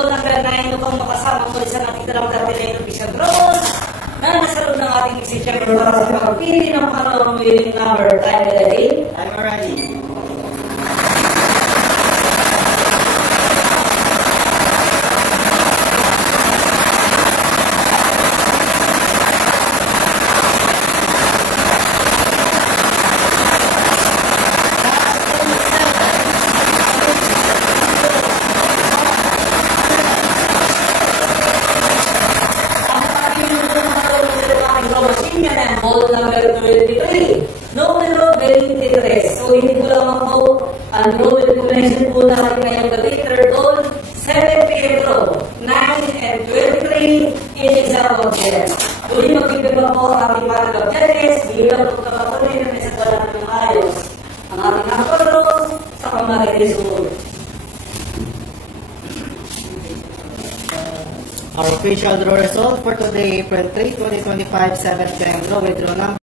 roll number 9 upang makasama ko sa natitirang 39 Vision Rolls na nasa loob ng ating executive para sa pagpili ng pangalawang winning number. Time ready? I'm ready. Roll number 23. Numero 23. So, hindi ko lang ako ang roll information po natin ngayong gabi. Third roll, 7 Pedro, 9 and 23. It is our object. Uli magkipagpa po ang ating mga objectives. Bigyan po kapatuloy na may sa ng ayos. Ang ating nakaparo sa pamagay school. Our official draw result for today, April 3, 2025, 7th draw with draw number